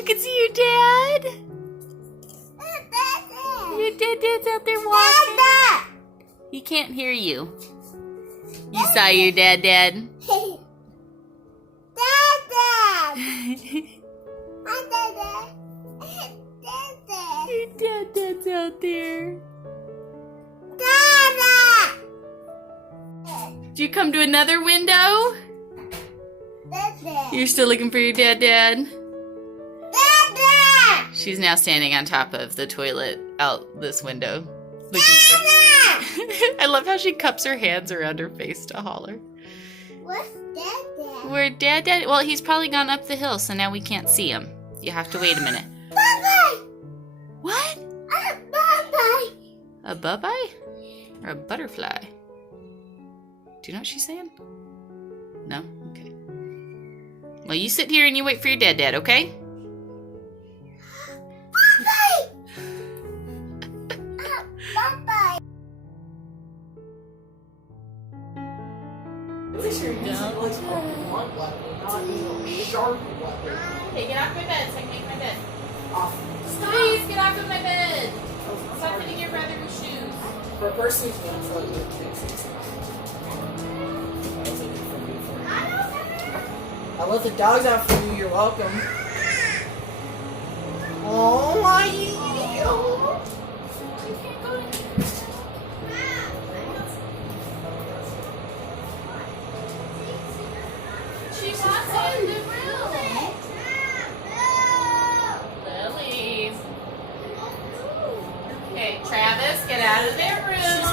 You can see your dad. Your dad's out there walking. He can't hear you. You saw your dad. Your dad's out there. Did you come to another window? You're still looking for your dad? She's now standing on top of the toilet out this window. I love how she cups her hands around her face to holler. What's Dad? Where Dad? Well, he's probably gone up the hill, so now we can't see him. You have to wait a minute. Bye-bye! What? Bye-bye! A bye-bye? Or a butterfly? Do you know what she's saying? No? Okay. Well, you sit here and you wait for your dad, okay? Bye-bye! Bye-bye! Okay, get off my bed so I can make my bed. Please get off of my bed. Stop hitting your brother with shoes. For a person who's going to throw you I let the dogs out for you, you're welcome. Oh my God. She wants in the room. Lily. Okay, Travis, get out of their room.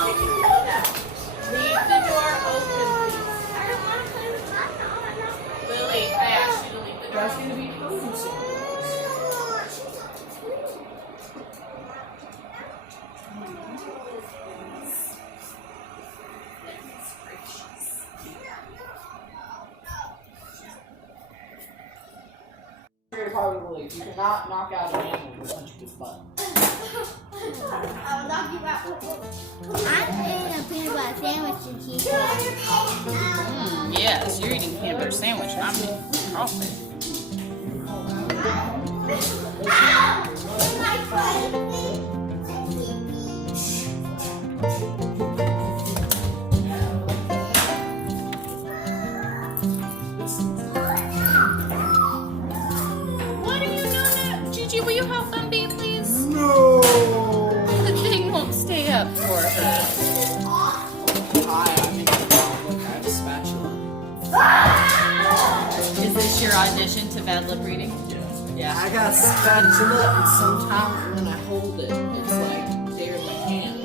Leave the door open, please. Lily, I asked you to leave the door That's open. going to be homeschool. Probably you cannot knock out an animal with a punch of his butt. I'll knock you out. I'm eating a peanut butter sandwich and cheese. Yes, you're eating peanut butter sandwich and I'm eating coffee. What are you doing? Gigi, will you help Bundy, please? No! The thing won't stay up for her. Hi, I'm in I have a spatula. Is this your audition to bad lip reading? Yeah, I got a spatula and sometimes when I hold it, it's like there in my hand.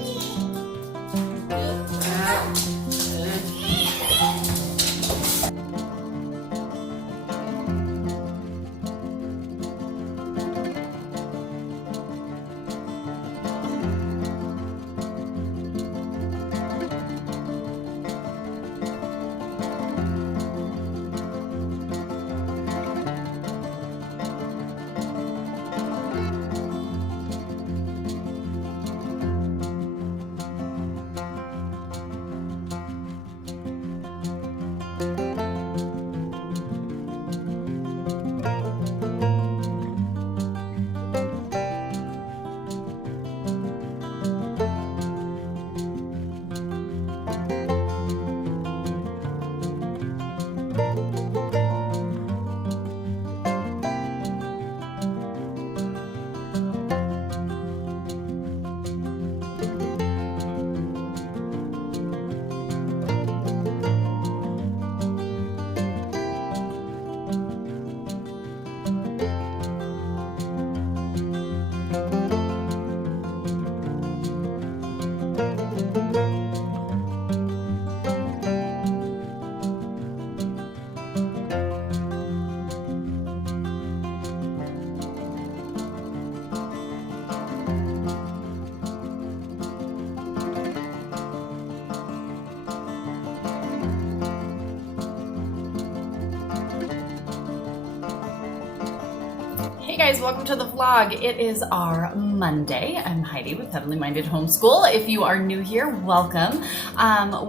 Hey guys, welcome to the vlog. It is our Monday. I'm Heidi with Heavenly Minded Homeschool. If you are new here, welcome.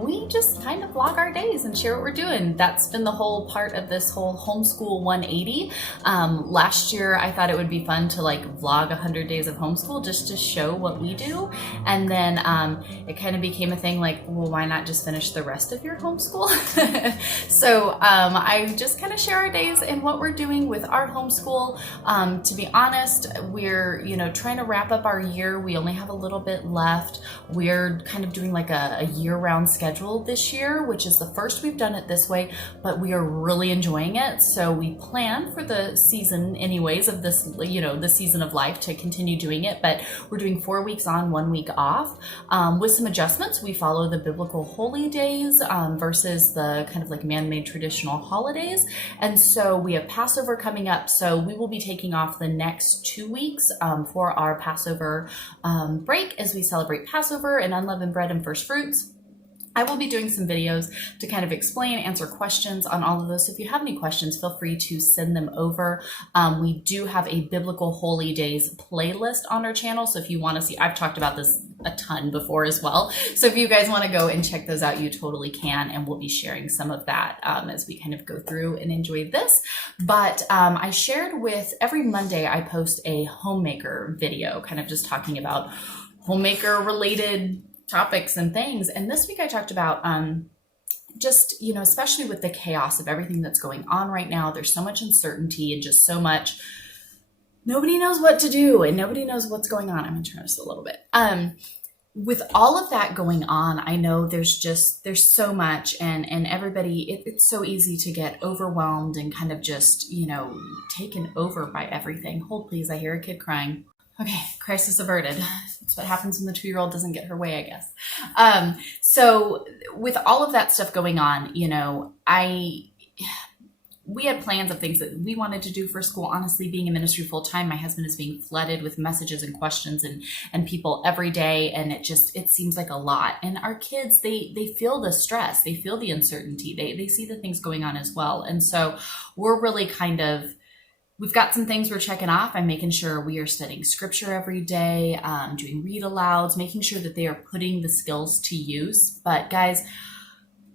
We just kind of vlog our days and share what we're doing. That's been the whole part of this whole Homeschool 180. Last year, I thought it would be fun to like vlog 100 days of homeschool just to show what we do. And then it kind of became a thing like, well, why not just finish the rest of your homeschool? So I just kind of share our days and what we're doing with our homeschool. To be honest, we're, trying to wrap up our year. We only have a little bit left. We're kind of doing like a year-round schedule this year, which is the first we've done it this way, but we are really enjoying it. So we plan for the season anyways of this, the season of life to continue doing it, but we're doing 4 weeks on, 1 week off. With some adjustments, we follow the biblical holy days versus the kind of like man-made traditional holidays. And so we have Passover coming up. So we will be taking off the next 2 weeks for our Passover break as we celebrate Passover and unleavened bread and first fruits. I will be doing some videos to kind of explain, answer questions on all of those. So if you have any questions, feel free to send them over. We do have a Biblical Holy Days playlist on our channel. So if you want to see, I've talked about this a ton before as well. So if you guys want to go and check those out, you totally can. And we'll be sharing some of that as we kind of go through and enjoy this. But I shared with every Monday, I post a homemaker video, kind of just talking about homemaker related topics and things. And this week I talked about just, especially with the chaos of everything that's going on right now, there's so much uncertainty and just so much, nobody knows what to do and nobody knows what's going on. I'm going to turn this a little bit. With all of that going on, I know there's so much and everybody, it's so easy to get overwhelmed and kind of just, taken over by everything. Hold please, I hear a kid crying. Okay, crisis averted. That's what happens when the 2-year-old doesn't get her way, I guess. So with all of that stuff going on, we had plans of things that we wanted to do for school. Honestly, being in ministry full time, my husband is being flooded with messages and questions and people every day. And it seems like a lot. And our kids, they feel the stress, they feel the uncertainty, they see the things going on as well. And so we're really we've got some things we're checking off. I'm making sure we are studying scripture every day, doing read alouds, making sure that they are putting the skills to use. But guys,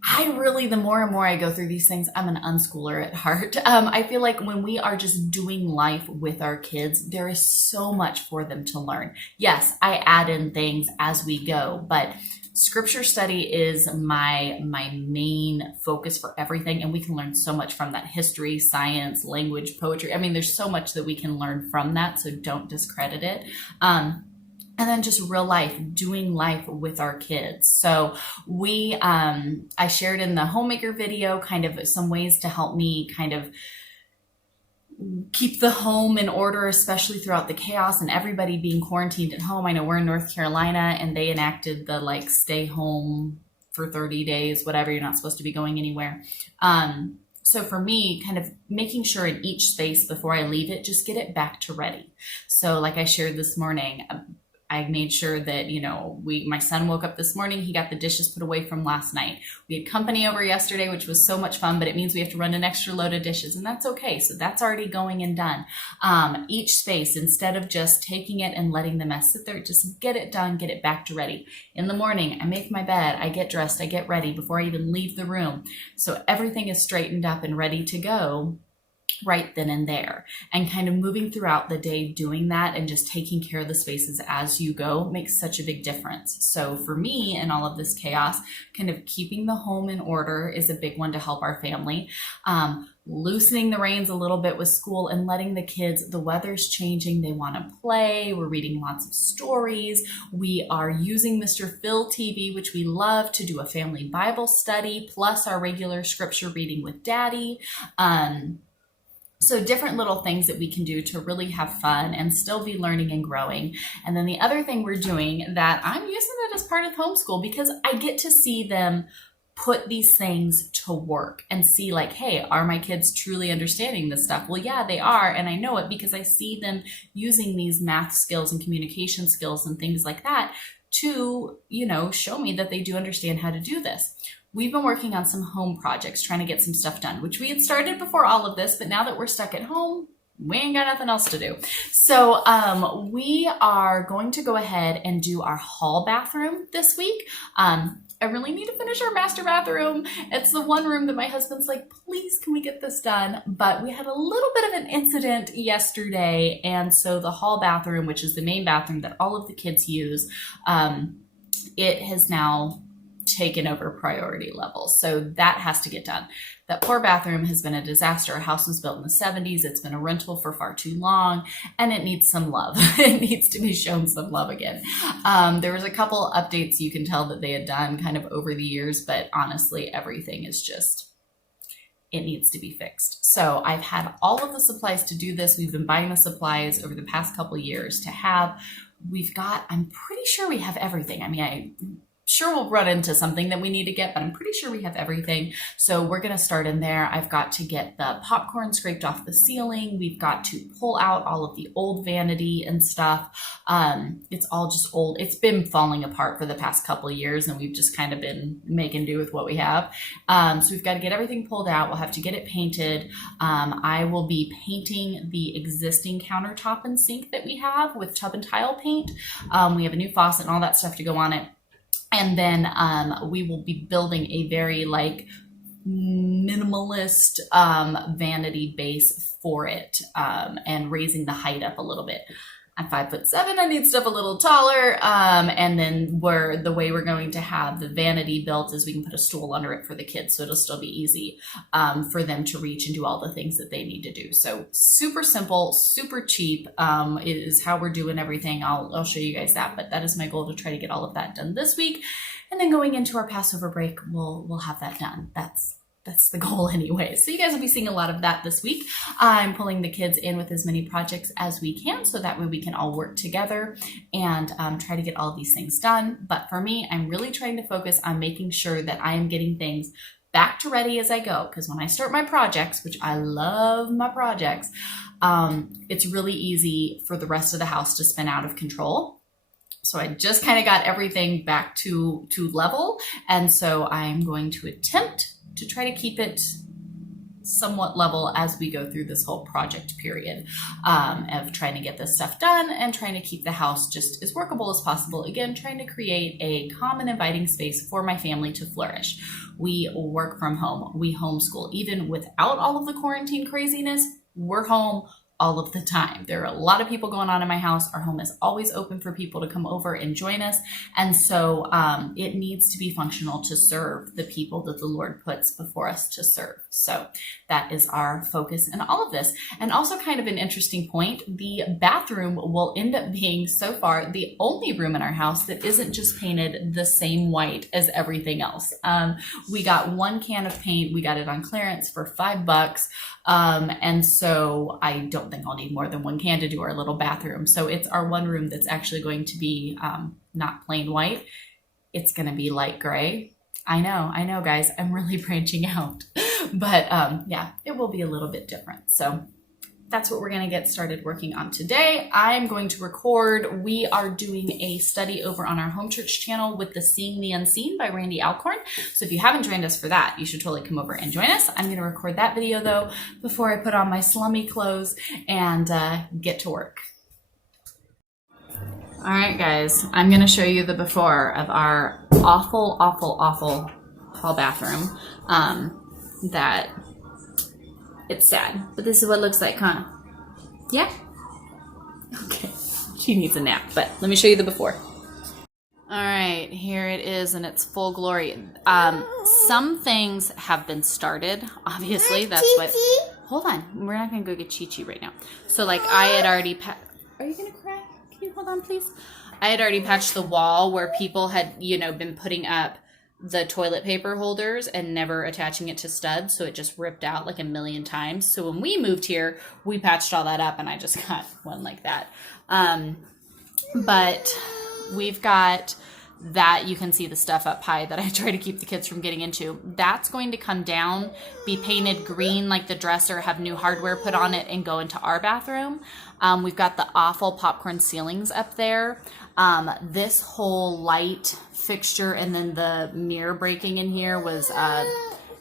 the more and more I go through these things, I'm an unschooler at heart. I feel like when we are just doing life with our kids, there is so much for them to learn. Yes, I add in things as we go, but scripture study is my main focus for everything. And we can learn so much from that: history, science, language, poetry. I mean, there's so much that we can learn from that. So don't discredit it. And then just real life, doing life with our kids. So I shared in the homemaker video kind of some ways to help me kind of keep the home in order, especially throughout the chaos and everybody being quarantined at home. I know we're in North Carolina and they enacted the stay home for 30 days, whatever. You're not supposed to be going anywhere. So for me, kind of making sure in each space before I leave it, just get it back to ready. So like I shared this morning, I made sure that, my son woke up this morning, he got the dishes put away from last night. We had company over yesterday, which was so much fun, but it means we have to run an extra load of dishes, and that's okay. So that's already going and done. Each space, instead of just taking it and letting the mess sit there, just get it done, get it back to ready. In the morning, I make my bed, I get dressed, I get ready before I even leave the room. So everything is straightened up and ready to go right then and there, and kind of moving throughout the day doing that and just taking care of the spaces as you go makes such a big difference. So for me in all of this chaos, kind of keeping the home in order is a big one to help our family. Loosening the reins a little bit with school and letting the kids, the weather's changing, they want to play. We're reading lots of stories. We are using Mr. Phil TV, which we love, to do a family Bible study, plus our regular scripture reading with Daddy. So different little things that we can do to really have fun and still be learning and growing. And then the other thing we're doing that I'm using it as part of homeschool because I get to see them put these things to work and see hey, are my kids truly understanding this stuff? Well, yeah, they are. And I know it because I see them using these math skills and communication skills and things like that to, show me that they do understand how to do this. We've been working on some home projects, trying to get some stuff done, which we had started before all of this, but now that we're stuck at home, We ain't got nothing else to do. So we are going to go ahead and do our hall bathroom this week. I really need to finish our master bathroom. It's the one room that my husband's like, please, can we get this done? But we had a little bit of an incident yesterday. And so the hall bathroom, which is the main bathroom that all of the kids use, it has now taken over priority levels. So that has to get done. That poor bathroom has been a disaster. Our house was built in the 70s. It's been a rental for far too long, and it needs some love. It needs to be shown some love again. There was a couple updates you can tell that they had done kind of over the years, but honestly, everything is just, it needs to be fixed. So I've had all of the supplies to do this. We've been buying the supplies over the past couple of years to have. We've got, I'm pretty sure we have everything. I mean, sure we'll run into something that we need to get, but I'm pretty sure we have everything. So we're going to start in there. I've got to get the popcorn scraped off the ceiling. We've got to pull out all of the old vanity and stuff. It's all just old. It's been falling apart for the past couple of years, and we've just kind of been making do with what we have. So we've got to get everything pulled out. We'll have to get it painted. I will be painting the existing countertop and sink that we have with tub and tile paint. We have a new faucet and all that stuff to go on it. And then we will be building a very like minimalist vanity base for it, and raising the height up a little bit. I'm 5'7". I need stuff a little taller. And then the way we're going to have the vanity built is we can put a stool under it for the kids. So it'll still be easy for them to reach and do all the things that they need to do. So super simple, super cheap is how we're doing everything. I'll show you guys that, but that is my goal, to try to get all of that done this week. And then going into our Passover break, we'll have that done. That's the goal anyway. So you guys will be seeing a lot of that this week. I'm pulling the kids in with as many projects as we can, so that way we can all work together and try to get all these things done. But for me, I'm really trying to focus on making sure that I am getting things back to ready as I go. Because when I start my projects, which I love my projects, it's really easy for the rest of the house to spin out of control. So I just kind of got everything back to level. And so I'm going to attempt to try to keep it somewhat level as we go through this whole project period of trying to get this stuff done and trying to keep the house just as workable as possible. Again, trying to create a calm and inviting space for my family to flourish. We work from home. We homeschool. Even without all of the quarantine craziness, we're home all of the time. There are a lot of people going on in my house. Our home is always open for people to come over and join us. And so it needs to be functional to serve the people that the Lord puts before us to serve. So that is our focus in all of this. And also kind of an interesting point, the bathroom will end up being so far the only room in our house that isn't just painted the same white as everything else. We got one can of paint. We got it on clearance for $5. And so I don't think I'll need more than one can to do our little bathroom. So it's our one room that's actually going to be not plain white. It's going to be light gray. I know, guys, I'm really branching out. But yeah, it will be a little bit different. So that's what we're going to get started working on today. I'm going to record. We are doing a study over on our home church channel with the Seeing the Unseen by Randy Alcorn. So if you haven't joined us for that, you should totally come over and join us. I'm going to record that video though before I put on my slummy clothes and get to work. All right, guys, I'm going to show you the before of our awful hall bathroom. That it's sad, but this is what it looks like, huh? Yeah? Okay. She needs a nap, but let me show you the before. All right, here it is in its full glory. Some things have been started, obviously. That's what... Hold on. We're not going to go get Chi-Chi right now. So, like, I had already... Are you going to cry? Can you hold on, please? I had already patched the wall where people had, been putting up the toilet paper holders and never attaching it to studs, so it just ripped out like a million times. So when we moved here, we patched all that up and I just got one like that. But we've got that. You can see the stuff up high that I try to keep the kids from getting into. That's going to come down, be painted green like the dresser, have new hardware put on it, and go into our bathroom. We've got the awful popcorn ceilings up there. This whole light fixture and then the mirror breaking in here was kind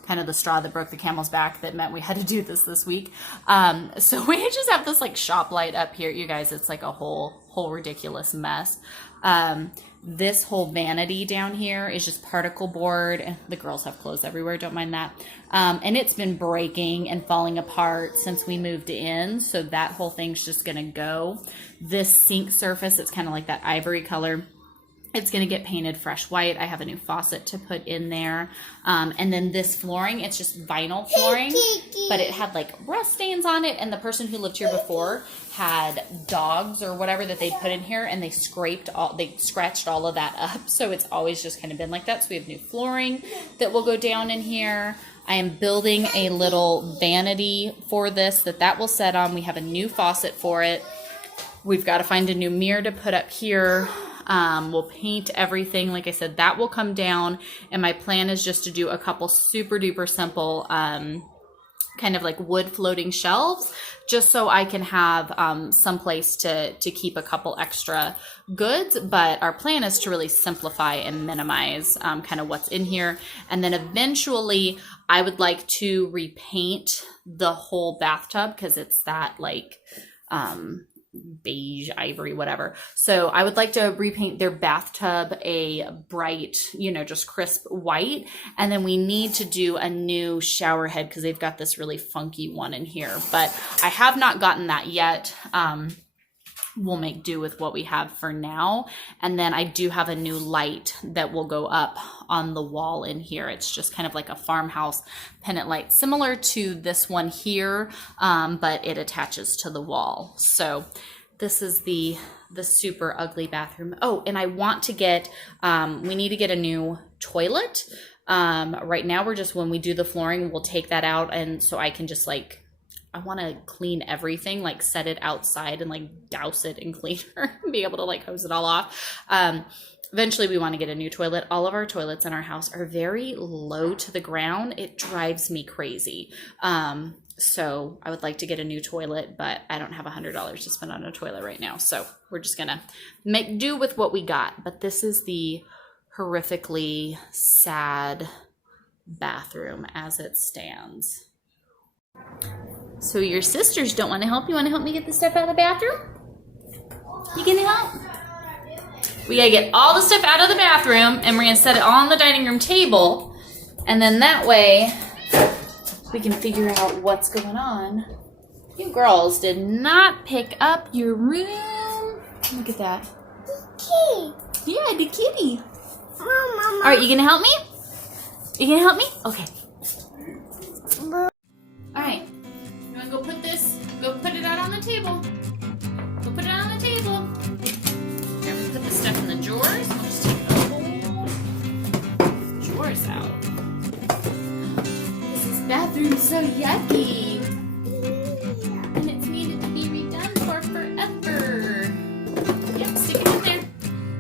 kind of the straw that broke the camel's back that meant we had to do this week. So we just have this like shop light up here, you guys. It's like a whole ridiculous mess. This whole vanity down here is just particle board. The girls have clothes everywhere, don't mind that. And it's been breaking and falling apart since we moved in, so that whole thing's just gonna go. This sink surface, it's kind of like that ivory color. It's going to get painted fresh white. I have a new faucet to put in there. And then this flooring, it's just vinyl flooring, but it had like rust stains on it. And the person who lived here before had dogs or whatever that they put in here, and they scratched all of that up. So it's always just kind of been like that. So we have new flooring that will go down in here. I am building a little vanity for this that will set on. We have a new faucet for it. We've got to find a new mirror to put up here. We'll paint everything. Like I said, that will come down, and my plan is just to do a couple super duper simple kind of like wood floating shelves, just so I can have some place to keep a couple extra goods. But our plan is to really simplify and minimize kind of what's in here. And then eventually I would like to repaint the whole bathtub, because it's that like beige, ivory, whatever. So I would like to repaint their bathtub a bright, just crisp white. And then we need to do a new shower head, because they've got this really funky one in here. But I have not gotten that yet. We'll make do with what we have for now. And then I do have a new light that will go up on the wall in here. It's just kind of like a farmhouse pennant light, similar to this one here, but it attaches to the wall. So this is the super ugly bathroom. Oh, and I want to get, we need to get a new toilet. Right now when we do the flooring, we'll take that out, and so I can just I want to clean everything, like set it outside and like douse it in cleaner and be able to like hose it all off. Eventually we want to get a new toilet. All of our toilets in our house are very low to the ground. It drives me crazy. So I would like to get a new toilet, but I don't have $100 to spend on a toilet right now. So we're just going to make do with what we got. But this is the horrifically sad bathroom as it stands. So your sisters don't want to help. You want to help me get the stuff out of the bathroom? You gonna help? We gotta get all the stuff out of the bathroom, and we're gonna set it all on the dining room table, and then that way we can figure out what's going on. You girls did not pick up your room. Look at that. Kitty. Yeah, the kitty. Mama. All right, you gonna help me? You gonna help me? Okay. All right. You wanna go put it out on the table. Go put it out on the table. Here, I'm gonna put the stuff in the drawers. I'll just take the whole drawers out. This bathroom's so yucky. And it's needed to be redone for forever. Yep, stick it in there.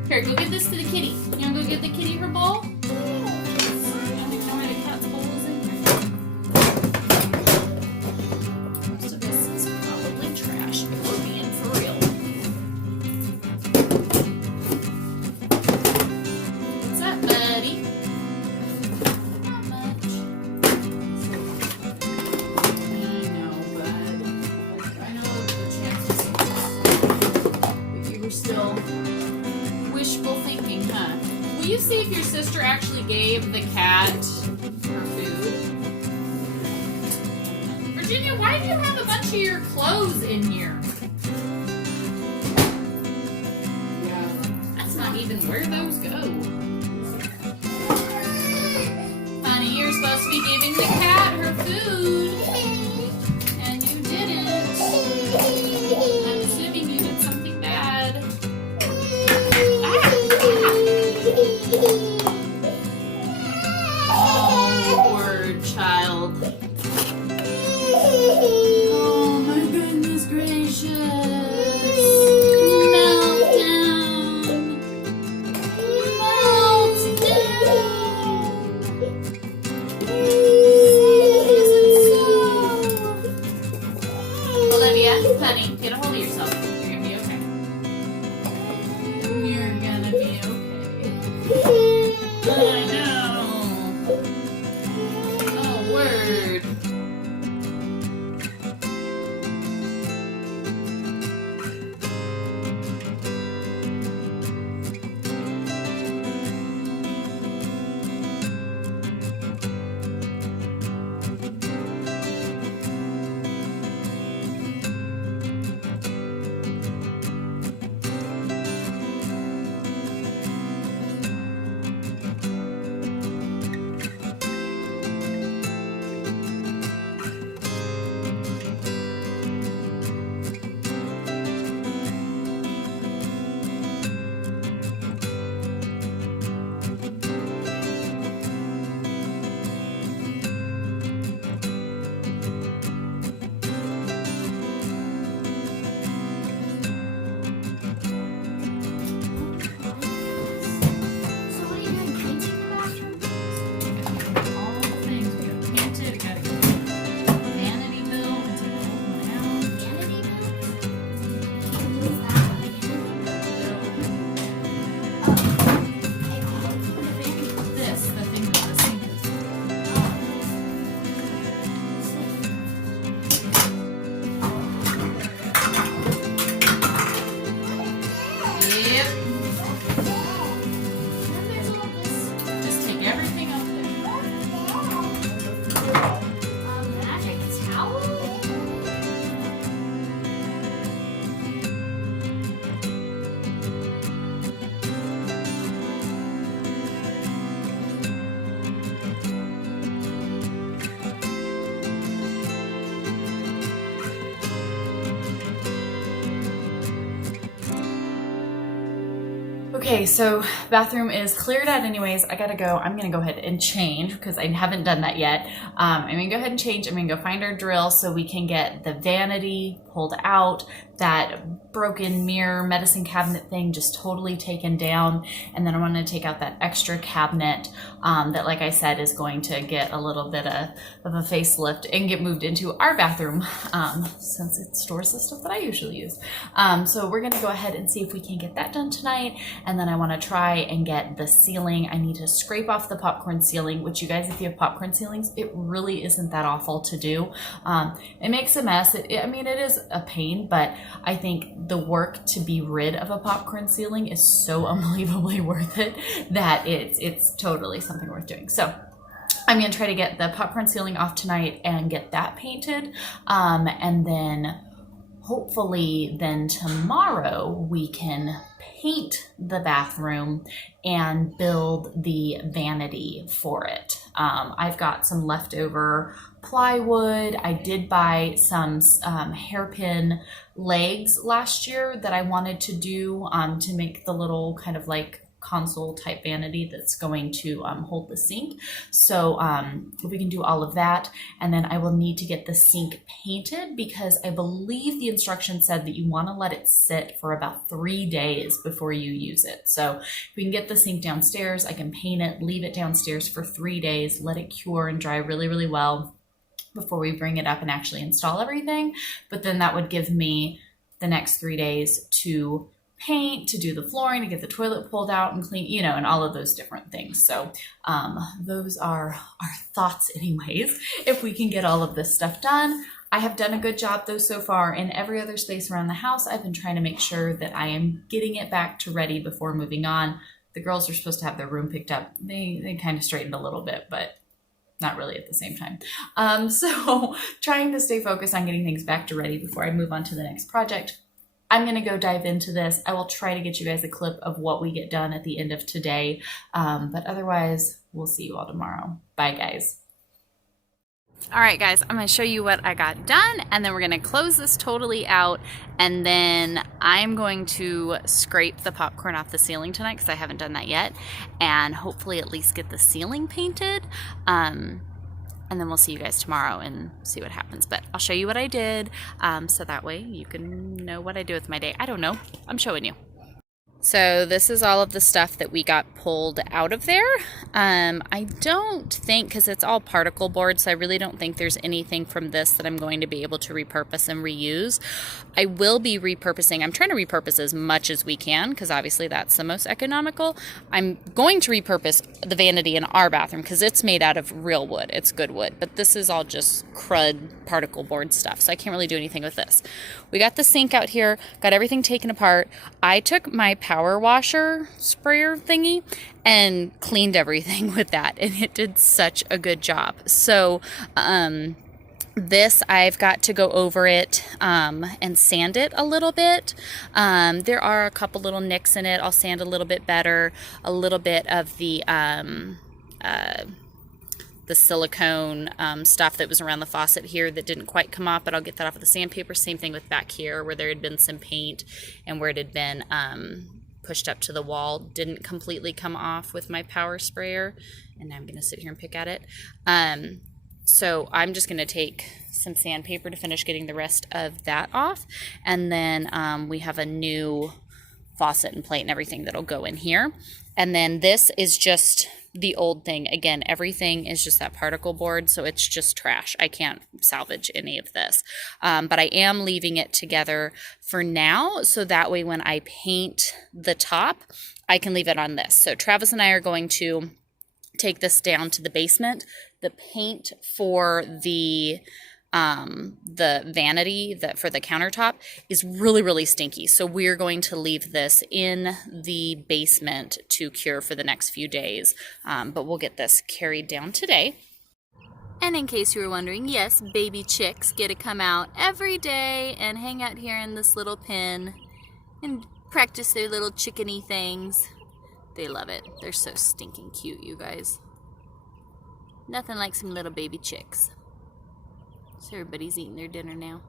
Here, go give this to the kitty. You wanna go give the kitty her bowl? See if your sister actually gave the cat her food. Virginia, why do you have a bunch of your clothes in here? Yeah. That's not even where those go. Honey, you're supposed to be giving the cat her food. And you didn't. I'm assuming you did something bad. Oh, poor child. Oh my goodness gracious. Meltdown. Olivia, honey, get a hold of yourself. You're gonna be okay. You're gonna be okay. I know. Oh Okay, so bathroom is cleared out anyways. I gotta go. I'm gonna go ahead and change because I haven't done that yet. I'm gonna go ahead and change. I'm gonna go find our drill so we can get the vanity pulled out, that broken mirror medicine cabinet thing just totally taken down, and then I'm gonna take out that extra cabinet that, like I said, is going to get a little bit of a facelift and get moved into our bathroom since it stores the stuff that I usually use. So we're gonna go ahead and see if we can get that done tonight. And then I want to try and get the ceiling. I need to scrape off the popcorn ceiling, which, you guys, if you have popcorn ceilings, it really isn't that awful to do. It makes a mess. I mean, it is a pain, but I think the work to be rid of a popcorn ceiling is so unbelievably worth it that it's totally something worth doing. So I'm going to try to get the popcorn ceiling off tonight and get that painted. And then hopefully then tomorrow we can paint the bathroom and build the vanity for it. I've got some leftover plywood. I did buy some hairpin legs last year that I wanted to do to make the little kind of like console type vanity that's going to hold the sink. So if we can do all of that, and then I will need to get the sink painted because I believe the instructions said that you want to let it sit for about 3 days before you use it. So if we can get the sink downstairs, I can paint it, leave it downstairs for 3 days, let it cure and dry really, really well before we bring it up and actually install everything. But then that would give me the next 3 days to paint, to do the flooring, to get the toilet pulled out and clean, you know, and all of those different things. So those are our thoughts anyways. If we can get all of this stuff done, I have done a good job though so far. In every other space around the house, I've been trying to make sure that I am getting it back to ready before moving on. The girls are supposed to have their room picked up. They kind of straightened a little bit, but not really at the same time. So trying to stay focused on getting things back to ready before I move on to the next project. I'm going to go dive into this. I will try to get you guys a clip of what we get done at the end of today. But otherwise, we'll see you all tomorrow. Bye, guys. All right, guys, I'm going to show you what I got done, and then we're going to close this totally out, and then I'm going to scrape the popcorn off the ceiling tonight because I haven't done that yet, and hopefully at least get the ceiling painted. And then we'll see you guys tomorrow and see what happens. But I'll show you what I did so that way you can know what I do with my day. I don't know. I'm showing you. So this is all of the stuff that we got pulled out of there. I don't think, because it's all particle board, so I really don't think there's anything from this that I'm going to be able to repurpose and reuse. I will be repurposing. I'm trying to repurpose as much as we can, because obviously that's the most economical. I'm going to repurpose the vanity in our bathroom because it's made out of real wood. It's good wood, but this is all just crud particle board stuff, so I can't really do anything with this. We got the sink out here, got everything taken apart. I took my power washer sprayer thingy and cleaned everything with that, and it did such a good job. So this, I've got to go over it and sand it a little bit. There are a couple little nicks in it. I'll sand a little bit better, a little bit of the silicone stuff that was around the faucet here that didn't quite come off, but I'll get that off with the sandpaper. Same thing with back here where there had been some paint and where it had been pushed up to the wall. Didn't completely come off with my power sprayer, and I'm gonna sit here and pick at it. So I'm just gonna take some sandpaper to finish getting the rest of that off, and then we have a new faucet and plate and everything that'll go in here. And then this is just the old thing. Again, everything is just that particle board, so it's just trash. I can't salvage any of this. But I am leaving it together for now, so that way when I paint the top, I can leave it on this. So Travis and I are going to take this down to the basement. The paint for the vanity for the countertop is really, really stinky. So we're going to leave this in the basement to cure for the next few days. But we'll get this carried down today. And in case you were wondering, yes, baby chicks get to come out every day and hang out here in this little pen and practice their little chickeny things. They love it. They're so stinking cute, you guys. Nothing like some little baby chicks. So everybody's eating their dinner now.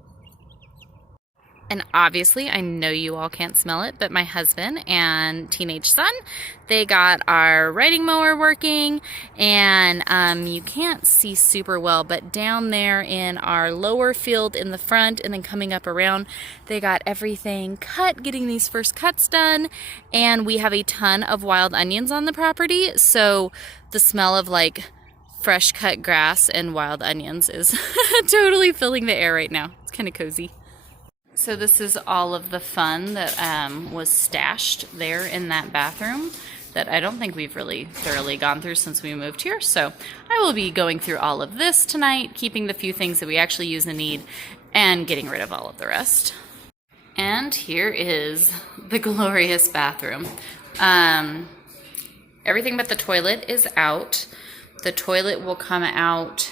And obviously, I know you all can't smell it, but my husband and teenage son, they got our riding mower working, and you can't see super well, but down there in our lower field in the front and then coming up around, they got everything cut, getting these first cuts done, and we have a ton of wild onions on the property, so the smell of like fresh cut grass and wild onions is totally filling the air right now. It's kind of cozy. So this is all of the fun that was stashed there in that bathroom that I don't think we've really thoroughly gone through since we moved here. So I will be going through all of this tonight, keeping the few things that we actually use and need, and getting rid of all of the rest. And here is the glorious bathroom. Everything but the toilet is out. The toilet will come out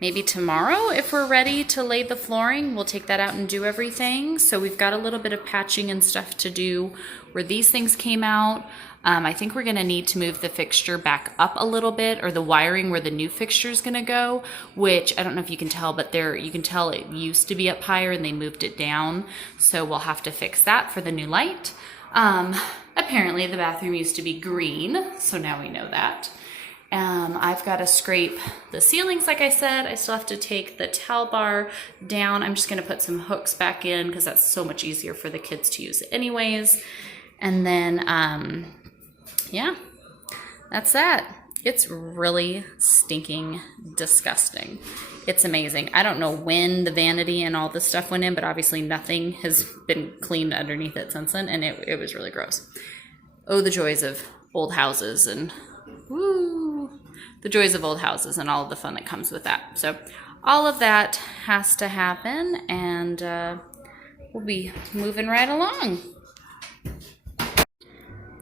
maybe tomorrow if we're ready to lay the flooring. We'll take that out and do everything. So we've got a little bit of patching and stuff to do where these things came out. I think we're going to need to move the fixture back up a little bit, or the wiring where the new fixture is going to go, which I don't know if you can tell, but you can tell it used to be up higher and they moved it down. So we'll have to fix that for the new light. Apparently the bathroom used to be green, so now we know that. I've got to scrape the ceilings, like I said. I still have to take the towel bar down. I'm just going to put some hooks back in because that's so much easier for the kids to use anyways. And then, yeah, that's that. It's really stinking disgusting. It's amazing. I don't know when the vanity and all this stuff went in, but obviously nothing has been cleaned underneath it since then, and it was really gross. Oh, the joys of old houses and woo, the joys of old houses and all of the fun that comes with that. So all of that has to happen, and we'll be moving right along.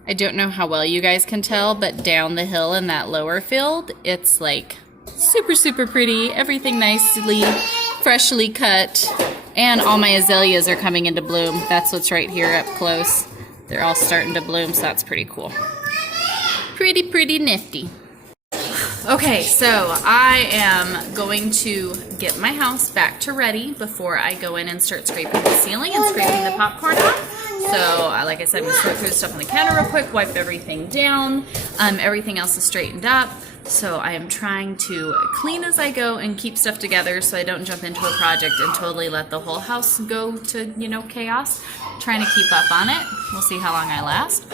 I don't know how well you guys can tell, but down the hill in that lower field, it's like super, super pretty. Everything nicely, freshly cut, and all my azaleas are coming into bloom. That's what's right here up close. They're all starting to bloom, so that's pretty cool. Pretty, pretty nifty. Okay, so I am going to get my house back to ready before I go in and start scraping the ceiling and scraping the popcorn off. So, like I said, I'm going to sort through the stuff on the counter real quick, wipe everything down. Everything else is straightened up. So I am trying to clean as I go and keep stuff together so I don't jump into a project and totally let the whole house go to, chaos. Trying to keep up on it. We'll see how long I last.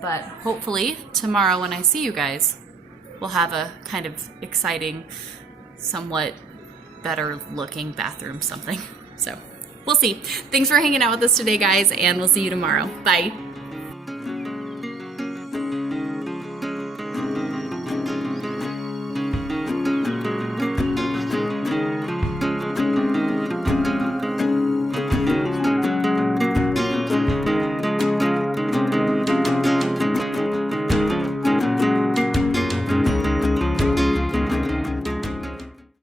But hopefully tomorrow when I see you guys, we'll have a kind of exciting, somewhat better looking bathroom something. So we'll see. Thanks for hanging out with us today, guys, and we'll see you tomorrow. Bye.